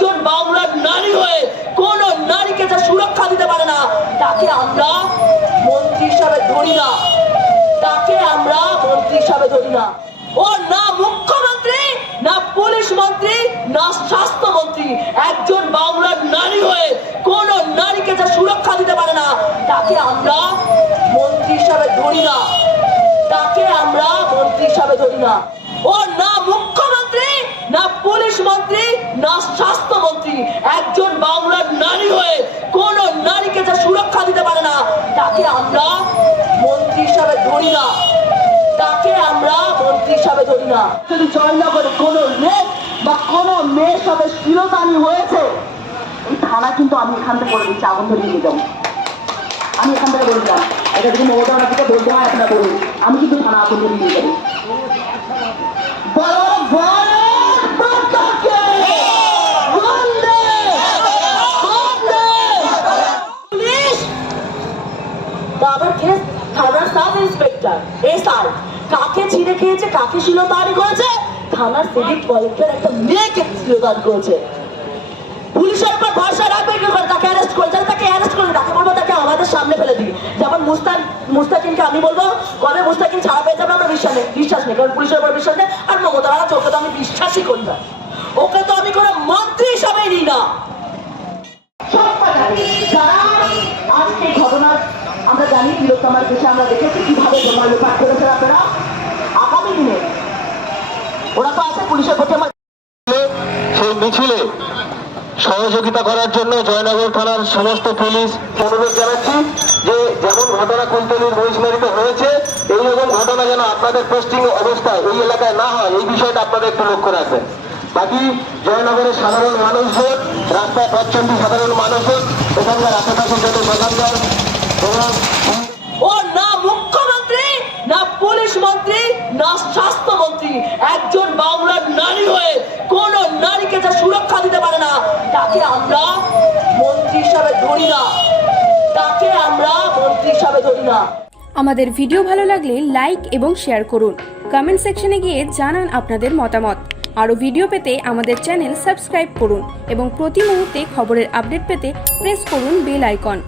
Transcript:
একজন বাংলার নারী হয়ে কোন নারীকে যে সুরক্ষা দিতে পারে না, তাকে আমরা মন্ত্রী হিসাবে ধরি না। তাকে আমরা মন্ত্রী হিসাবে ধরি না। ও না মুখ্যমন্ত্রী, না পুলিশ মন্ত্রী, না স্বাস্থ্যমন্ত্রী একজন বাংলার নারী হয়ে কোন নারীকে যে সুরক্ষা দিতে পারে না, তাকে আমরা মন্ত্রী হিসাবে ধরি না। তাকে আমরা মন্ত্রী হিসাবে ধরি না। ও না মুখ্যমন্ত্রী না পুলিশ মন্ত্রী, না স্বাস্থ্যমন্ত্রী একজন বাংলার নারী হয়ে কোন নারীকে যে সুরক্ষা দিতে পারে না। তাকে আমরা মন্ত্রী হিসাবে ধরি না। তাকে আমরা মন্ত্রী হিসাবে ধরি না। যদি জয়নগরে কোনো রেপ বা কোনো মেয়ের সাথে শিরোদানি হয়েছে, এই থানা কিন্তু আমি এখান থেকে করে দিচ্ছি, আগুন ধরে নিয়ে যাব আমি এখান থেকে বলে দিলাম। এটা যদি মমতা ব্যানার্জিকে বলতে হয়, আপনারা বলুন। আমি কিন্তু থানা আগুন ধরে নিয়ে যাব। বড় সাব ইন্সপেক্টর এসআই কাকে ছিঁড়ে খেয়েছে, কাকে শিলতাড়ি করেছে? থানার সিভিক কলেক্টর একটা মেয়েকে শিলতাড়ি করেছে। পুলিশের উপর ভরসা রাখবে কি করে তাকে অ্যারেস্ট করে তাকে অ্যারেস্ট করে, তাকে বলব তাকে আমাদের সামনে ফেলে দিই যেমন মুস্তান মুস্তাকিনকে আমি বলব, কবে মুস্তাকিন ছাড়া পেয়ে যাবে আমরা বিশ্বাস নেই বিশ্বাস নেই, কারণ পুলিশের উপর বিশ্বাস নেই, আর মমতা ওকে তো আমি বিশ্বাসই করি না ওকে তো আমি কোনো মন্ত্রী হিসাবে নিই না সবকটাকে যারা আজকে ঘটনার আমরা জানি তিলোত্তমার দেশে আমরা দেখেছি, কীভাবে জমা লোপাট করেছে আপনারা আগামী দিনে ওরা তো আছে পুলিশের প্রতি আমার সেই মিছিলে সহযোগিতা করার জন্য জয়নগর থানার সমস্ত পুলিশ অনুরোধ জানাচ্ছি যে যেমন ঘটনা কুলতলির মহিষমারিতে হয়েছে, এই রকম ঘটনা যেন আপনাদের পোস্টিং অবস্থায় এই এলাকায় না হয়, এই বিষয়টা আপনাদের একটু লক্ষ্য রাখবেন। বাকি জয়নগরের সাধারণ মানুষজন রাস্তায় পথচন্ডী সাধারণ মানুষজন এখানকার আশেপাশে যত দোকানদার ও না মুখ্যমন্ত্রী, না পুলিশ মন্ত্রী, না স্বাস্থ্যমন্ত্রী একজন বাংলার নারী হয়ে কোন নারীকে যে সুরক্ষা দিতে পারে না, তাকে আমরা মন্ত্রী হিসাবে ধরি না। তাকে আমরা মন্ত্রী হিসাবে ধরি না। আমাদের ভিডিও ভালো লাগলে লাইক এবং শেয়ার করুন। কমেন্ট সেকশনে গিয়ে জানান আপনাদের মতামত। আরও ভিডিও পেতে আমাদের চ্যানেল সাবস্ক্রাইব করুন এবং প্রতি মুহূর্তে খবরের আপডেট পেতে প্রেস করুন বেল আইকন।